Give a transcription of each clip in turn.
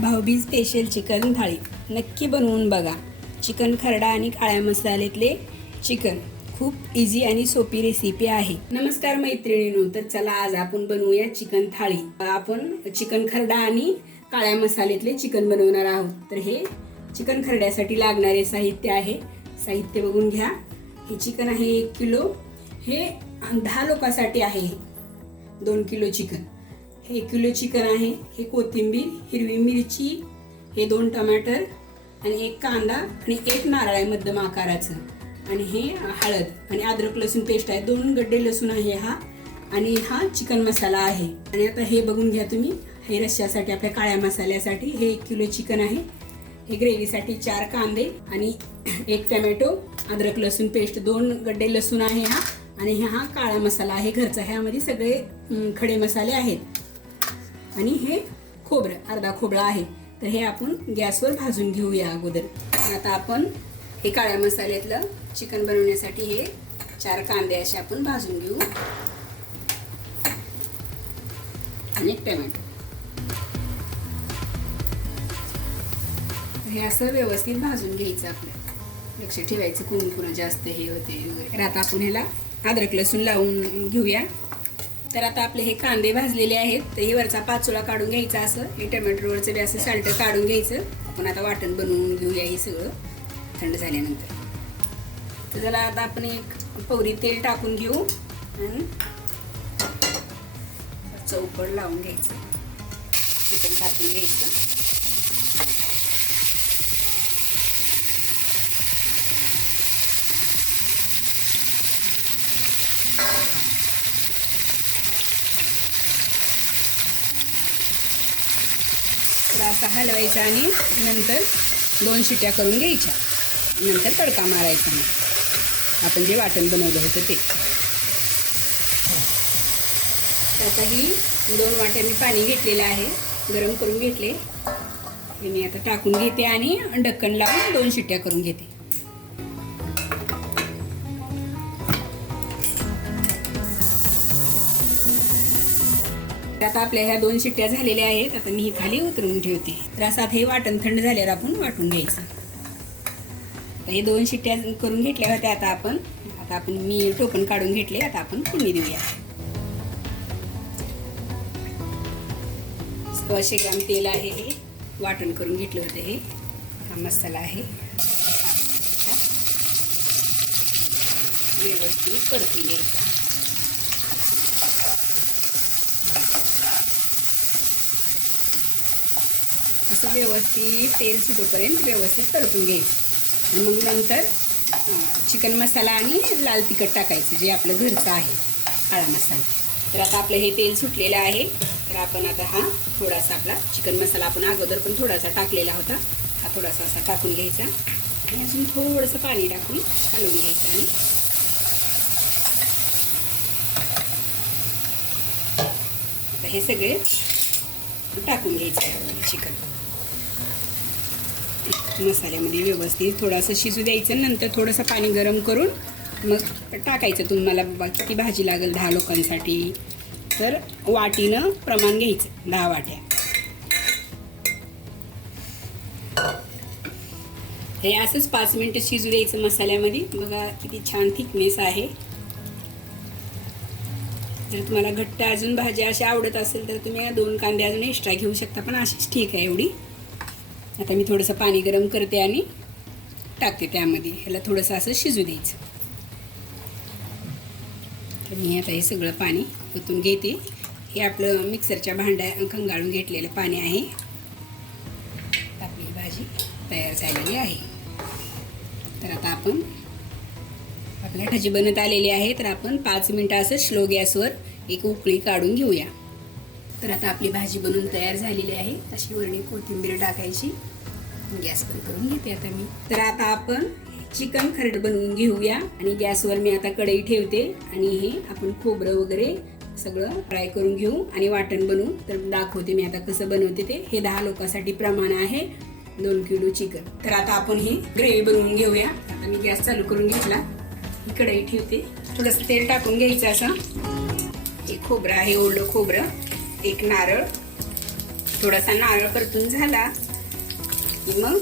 Bhaubeej special chicken थाळी. नक्की बनवून बघा. चिकन खरडा आणि काळ्या मसाल्यातले चिकन. खूप इझी आणि सोपी रेसिपी आहे. नमस्कार मैत्रिणींनो तर चला आज आपण बनवूया चिकन थाळी. आपण चिकन खरडा आणि काळ्या मसाल्यातले चिकन बनवणार आहोत. तर हे चिकन खरड्यासाठी लागणारे साहित्य आहे. साहित्य बघून घ्या. हे चिकन आहे एक किलो. हे दहा लोकांसाठी आहे. हे. दोन किलो चिकन. हे एक किलो चिकन आहे हे कोथिंबीर हिरवी मिरची हे दोन टमाटर आणि एक कांदा आणि एक नारळ आहे मध्यम आकाराचं. आणि हे हळद आणि अद्रक लसूण पेस्ट आहे दोन गड्डे लसूण आहे हा आणि हा चिकन मसाला आहे. आणि आता हे बघून घ्या तुम्ही हे रश्श्यासाठी आपल्या काळ्या मसाल्यासाठी हे एक किलो चिकन आहे. हे ग्रेव्हीसाठी चार कांदे आणि एक टमॅटो अद्रक लसूण पेस्ट दोन गड्डे लसूण आहे हा आणि हा काळा मसाला आहे घरचा. ह्यामध्ये सगळे खडे मसाले आहेत. आणि हे खोबरं अर्धा खोबरं आहे. तर हे आपण गॅसवर भाजून घेऊया अगोदर. आता आपण हे काळ्या मसाल्यातलं चिकन बनवण्यासाठी हे चार कांदे असे आपण भाजून घेऊ. आणि टमॅटो. हे असं व्यवस्थित भाजून घ्यायचं आपलं. लक्ष ठेवायचं कोण जास्त हे होते वगैरे आता आपण ह्याला अद्रक लसूण लावून घेऊया. तर आता आपले हे कांदे भाजलेले आहेत. तर हे वरचा पाचोळा काढून घ्यायचा असं. हे टमॅटोवरचं बी असं साल्ट काढून घ्यायचं. आपण आता वाटण बनवून घेऊया हे सगळं. थंड झाल्यानंतर. तर जरा आता आपण एक पवरी तेल टाकून घेऊ आणि चौकड लावून घ्यायचं. चिकन टाकून घ्यायचं. असा हलवायचा आणि नंतर दोन शिट्या करून घ्यायच्या. नंतर तडका मारायचा मग. आपण जे वाटण बनवलं होतं ते. तर आता ही दोन वाट्या मी पाणी घेतलेलं आहे. गरम करून घेतले. हे मी आता टाकून घेते आणि ढक्कन लावून दोन शिट्ट्या करून घेते. आता आपल्या ह्या दोन शिट्ट्या झालेल्या आहेत. आता मी ही खाली उतरून ठेवते. तर असं आता हे वाटण थंड झाल्यावर आपण वाटून घ्यायचं. आता हे दोन शिट्ट्या करून घेतल्या होत्या. आता आपण आता आपण मी टोपण काढून घेतले. आता आपण फोडणी देऊया. सव्वाशे ग्राम तेल आहे हे. वाटण करून घेतलं होतं हे. हा मसाला आहे. व्यवस्थित परतून घ्यायचा. असं व्यवस्थित तेल सुटोपर्यंत व्यवस्थित परतून घ्यायचं. आणि मग नंतर चिकन मसाला आणि लाल तिखट टाकायचं जे आपलं घरचं आहे काळा मसाला. तर आता आपलं हे तेल सुटलेलं आहे. तर आपण आता हा थोडासा आपला चिकन मसाला आपण अगोदर पण थोडासा टाकलेला होता. हा थोडासा असा टाकून घ्यायचा. आणि अजून थोडंसं पाणी टाकून हलवून घ्यायचं आणि आता हे सगळे टाकून घ्यायचं चिकन. मसाल्यामध्ये व्यवस्थित थोडंसं शिजू द्यायचं नंतर थोडंसं पाणी गरम करून मग टाकायचं तुम्हाला बाबा किती भाजी लागेल दहा लोकांसाठी. तर वाटीनं प्रमाण घ्यायचं दहा वाट्या. हे असंच पाच मिनटं शिजू द्यायचं मसाल्यामध्ये. बघा किती छान थिकनेस आहे. जर तुम्हाला घट्ट अजून भाज्या अशा आवडत असेल तर तुम्ही दोन कांदे अजून एक्स्ट्रा घेऊ शकता पण अशीच ठीक आहे एवढी. आता मी थोडंसं पाणी गरम करते आणि टाकते त्यामध्ये. ह्याला थोडंसं असं शिजू द्यायचं. तर मी आता हे सगळं पाणी ओतून घेते. हे आपलं मिक्सरच्या भांड्या खंगाळून घेतलेलं पाणी आहे. आपली भाजी तयार झालेली आहे. तर आता आपण आपल्या भाजी बनत आलेली आहे. तर आपण पाच मिनटं असं स्लो गॅसवर एक उकळी काढून घेऊया. तर आता आपली भाजी बनवून तयार झालेली आहे. अशी वरणी कोथिंबीर टाकायची. गॅस बंद करून घेते आता मी. तर आता आपण चिकन खरड बनवून घेऊया आणि गॅसवर मी आता कढई ठेवते आणि हे आपण खोबरं वगैरे सगळं फ्राय करून घेऊ आणि वाटण बनवू तर दाखवते मी आता कसं बनवते ते. हे दहा लोकांसाठी प्रमाण आहे दोन किलो चिकन. तर आता आपण हे ग्रेव्ही बनवून घेऊया. आता मी गॅस चालू करून घेतला. ही कढई ठेवते. थोडंसं तेल टाकून घ्यायचं असं. एक खोबरं आहे ओलं खोबरं. एक नारळ. थोडासा नारळ परतून झाला. की मग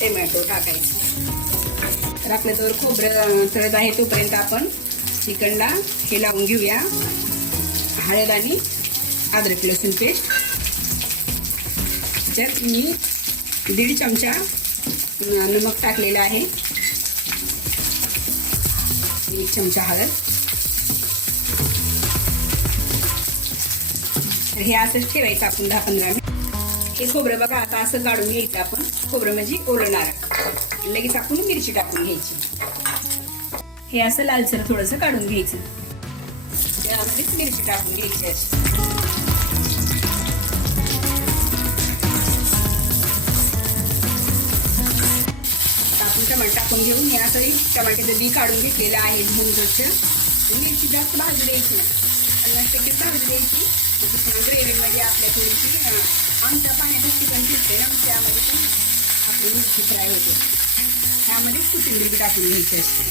टोमॅटो टाकायचं. तर खोबरं तळत आहे तोपर्यंत आपण चिकनला हे लावून घेऊया. हळद आणि अद्रक लसूण पेस्ट. त्यात मी दीड चमचा नमक टाकलेलं आहे. एक चमचा हळद. हे असंच ठेवायचं आपण दहा पंधरा मिनिट. हे खोबरं बघा आता असं काढून घ्यायचं आपण. खोबरं म्हणजे ओलणार लगेच आपण मिरची टाकून घ्यायची. हे असं लालसर थोडंसं काढून घ्यायचं. त्यामध्येच मिरची टाकून घ्यायची अशी. टमाटे टाकून घेऊन हे असं टमाट्याचं बी काढून घेतलेलं आहे. धुवून मिरची जास्त भाजू द्यायची पन्नास टक्केच भाजू द्यायची. ग्रेव्हीमध्ये आपल्या थोडीशी आमच्या पाण्याचं चिकन शिजते ना त्यामध्ये पण आपली मिरची फ्राय होते. त्यामध्ये कोथिंबीर टाकून घ्यायची असते.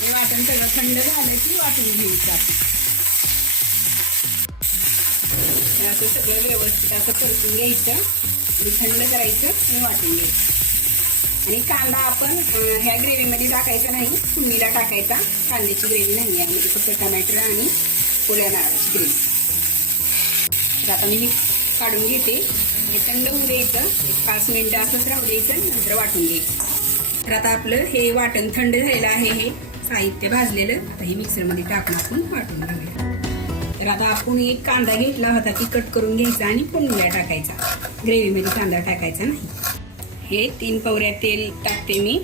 हे वाटण सगळं थंड झालं की वाटून घ्यायचं आपण. असं सगळं व्यवस्थित असं परतून घ्यायचं आणि थंड करायचं आणि वाटून घ्यायचं. आणि कांदा आपण ह्या ग्रेव्हीमध्ये टाकायचा नाही. फुडणीला टाकायचा. कांद्याची ग्रेव्ही नाही आहे. म्हणजे फक्त टमॅटर आणि पोळ्या नारळाची ग्रेव्ही. तर आता मी मिक्स काढून घेते. हे थंड होऊ द्यायचं. एक पाच मिनटं असंच राहू द्यायचं. नंतर वाटून घ्यायचं. तर आता आपलं हे वाटण थंड झालेलं आहे हे. साहित्य भाजलेलं. आता हे मिक्सरमध्ये टाकून आपण वाटून घेऊया. तर आता आपण एक कांदा घेतला. होता ती कट करून घ्यायचा आणि फोडणीला टाकायचा. ग्रेव्हीमध्ये कांदा टाकायचा नाही. हे तीन पवऱ्या तेल टाकते मी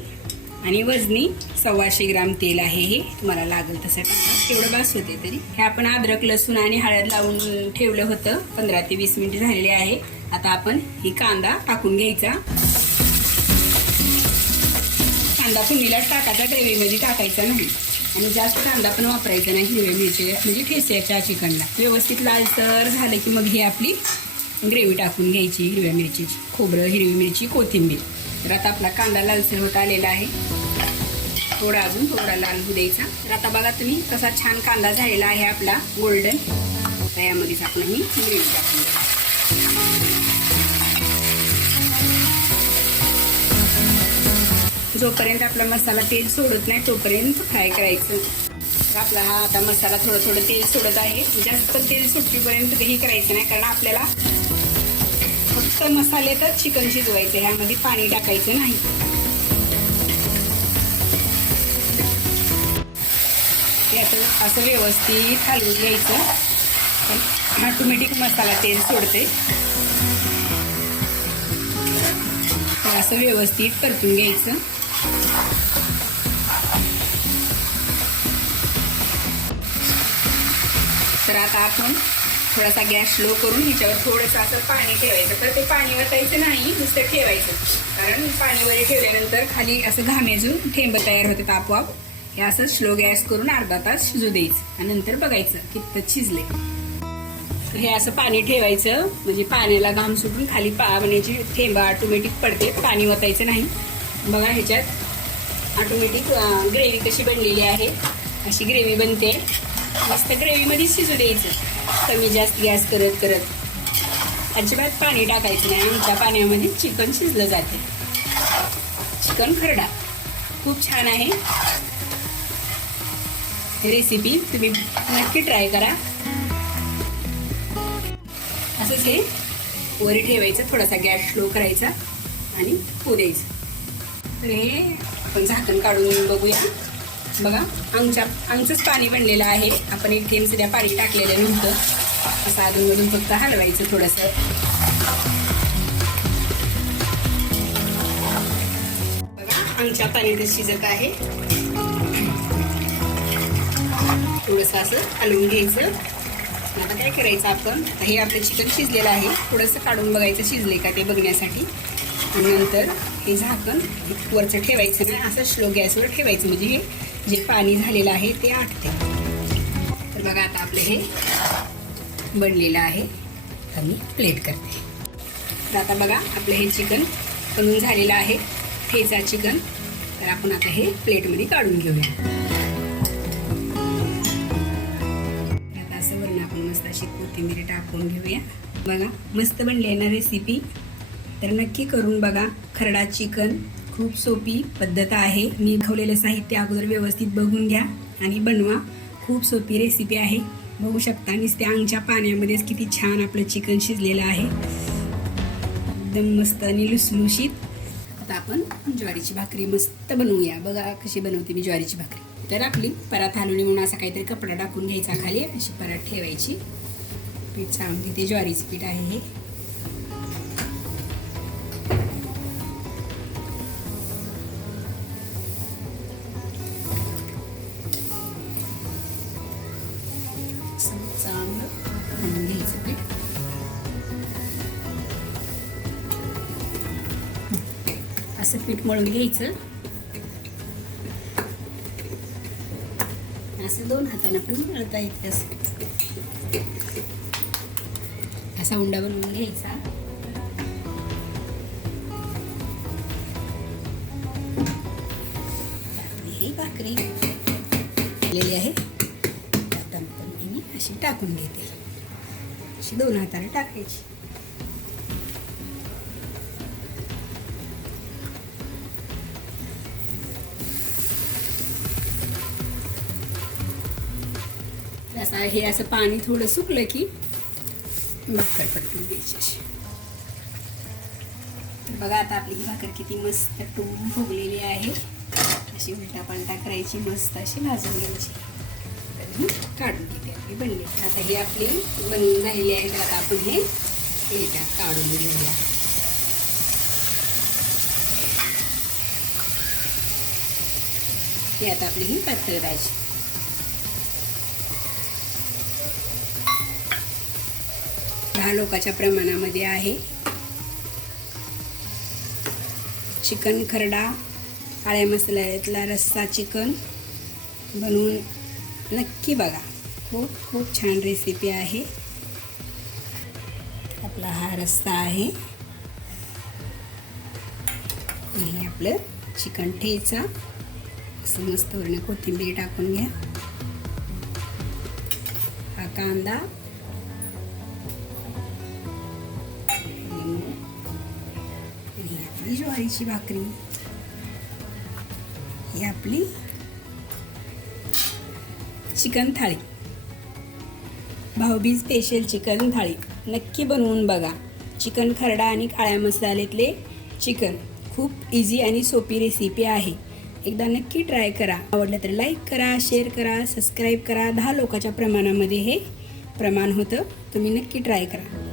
आणि वजनी सव्वाशे ग्राम तेल आहे हे. तुम्हाला लागेल तसं टाका. तेवढं बास होते तरी. हे आपण अद्रक लसूण आणि हळद लावून ठेवलं होतं. पंधरा ते वीस मिनिट झालेले आहे. आता आपण ही कांदा टाकून घ्यायचा. कांदा फोडणीलाच टाकायचा ग्रेव्हीमध्ये टाकायचा नाही. आणि जास्त कांदा पण वापरायचा नाही हिरव्या मिरची म्हणजे ठेस्याच्या चिकनला. व्यवस्थित लालसर झालं की मग ही आपली ग्रेव्ही टाकून घ्यायची हिरव्या मिरचीची खोबरं हिरवी मिरची कोथिंबीर. तर आता आपला कांदा लालसर होत आलेला आहे. थोडा अजून थोडा लाल होऊ द्यायचा. तर आता बघा तुम्ही कसा छान कांदा झालेला आहे आपला गोल्डन यामध्येच आपण ही ग्रेव्ही टाकून घ्यायची जोपर्यंत आपला मसाला तेल सोडत नाही तोपर्यंत फ्राय करायचं. तर आपला हा आता मसाला थोडं थोडं तेल सोडत आहे. जास्त तेल सुटवीपर्यंत हे करायचं नाही कारण आपल्याला फक्त मसाल्यातच चिकन शिजवायचं ह्यामध्ये पाणी टाकायचं नाही. हे असं व्यवस्थित हलवून घ्यायचं. ऑटोमॅटिक मसाला तेल सोडते. तर असं व्यवस्थित परतून घ्यायचं. तर आता आपण थोडासा गॅस स्लो करून ह्याच्यावर थोडंसं असं पाणी ठेवायचं. तर ते पाणी वतायचं नाही नुसतं ठेवायचं. कारण पाणीवर ठेवल्यानंतर खाली असं घामेजून थेंब तयार होतात आपोआप. हे असं स्लो गॅस करून अर्धा तास शिजू द्यायचं आणि नंतर बघायचं कितपत शिजले. हे असं पाणी ठेवायचं. म्हणजे पाण्याला घाम सुटून खाली पाण्याची म्हणजे थेंब ऑटोमॅटिक पडते पाणी वतायचं नाही. बघा ह्याच्यात ऑटोमॅटिक ग्रेव्ही कशी बनलेली आहे. अशी ग्रेव्ही बनते. मस्त ग्रेव्हीमध्ये शिजू द्यायचं. कमी जास्त गॅस करत करत. अजिबात पाणी टाकायचं नाही. आमच्या पाण्यामध्ये चिकन शिजलं जाते. चिकन खरडा. खूप छान आहे. रेसिपी तुम्ही नक्की ट्राय करा. असंच हे वर ठेवायचं थोडासा गॅस स्लो करायचा आणि होऊ द्यायचं. तर हे आपण झाकण काढून बघूया. बघा आमच्या आमचंच पाणी बनलेलं आहे. आपण एक थेंब सध्या पाणी टाकलेलं नव्हतं. असं अधूनमधून फक्त हलवायचं थोडंसं. बघा आमच्या पाणी शिजत आहे. थोडंसं असं हलवून घ्यायचं. आता काय करायचं आपण? हे आपलं चिकन शिजलेलं आहे. थोडंसं काढून बघायचं शिजले का ते बघण्यासाठी. आणि नंतर हे झाकण वरचं ठेवायचं नाही. असं स्लो गॅसवर ठेवायचं. म्हणजे हे जे पाणी झालेलं आहे ते आटते. तर बघा आता आपलं हे बनलेलं आहे. तर मी प्लेट करते. तर आता बघा आपलं हे चिकन बनून झालेलं आहे. ठेचा चिकन. तर आपण आता हे प्लेटमध्ये काढून घेऊया. आता असं वरणं आपण मस्त अशी कोथिंबीर टाकून घेऊया. बघा मस्त बनली आहे ना रेसिपी तर नक्की करून बघा खरडा चिकन. खूप सोपी पद्धत आहे. मी दाखवलेलं साहित्य अगोदर व्यवस्थित बघून घ्या आणि बनवा. खूप सोपी रेसिपी आहे. बघू शकता नुसते अंगच्या पाण्यामध्येच किती छान आपलं चिकन शिजलेलं आहे. एकदम मस्त आणि लुसलुशीत. आता आपण ज्वारीची भाकरी मस्त बनवूया. बघा कशी बनवते मी ज्वारीची भाकरी. तर आपली परात हलवणी म्हणून असा काहीतरी कपडा टाकून घ्यायचा खाली. अशी परात ठेवायची. पीठ चांगली ते ज्वारीचं पीठ आहे हे. असं चांगलं म्हणून घ्यायचं पीठ असं पीठ मळून घ्यायचं. असं दोन हाताने पण मळता येते असं. असा उंडा बनवून घ्यायचा. ही भाकरी केलेली आहे. अशी टाकून घेते. अशी दोन हाताने टाकायची. असं हे असं पाणी थोडं सुकलं की भाकर पलटून द्यायची अशी. तर बघा आता आपली ही भाकर किती मस्त टून फुगलेली आहे. अशी उलटा पलटा करायची मस्त अशी भाजून घ्यायची. तर ही काढून घेते. आपली बनली. आता ही आपली बन झालेली आहे. तर आता आपण हे येत्या काढून घेऊया. ही आता आपली ही पातळ भाजी. दहा लोकांच्या प्रमाणामध्ये आहे. चिकन खरडा काळ्या मसाल्यातला रस्सा चिकन बनवून नक्की बघा. खूप खूप छान रेसिपी आहे. आपला हा रस्ता आहे. आणि आपलं चिकन ठेचा. असं मस्त वरण कोथिंबीर टाकून घ्या. हा कांदा. आणि आपली ज्वारीची भाकरी. ही आपली चिकन थाळी. भाऊबीज स्पेशल चिकन थाळी. नक्की बनवून बघा. चिकन खरडा आणि काळ्या मसाल्यातले चिकन खूप इझी आणि सोपी रेसिपी आहे. एकदा नक्की ट्राय करा. आवडलं तर लाईक करा शेअर करा सबस्क्राईब करा. दहा लोकांच्या प्रमाणामध्ये हे प्रमाण होतं. तुम्ही नक्की ट्राय करा.